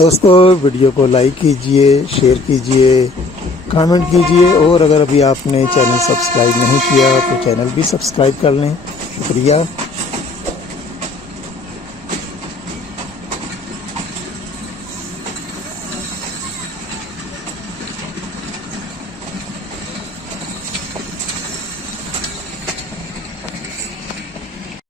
दोस्तों वीडियो को लाइक कीजिए, शेयर कीजिए, कमेंट कीजिए और अगर अभी आपने चैनल सब्सक्राइब नहीं किया तो चैनल भी सब्सक्राइब कर लें। शुक्रिया।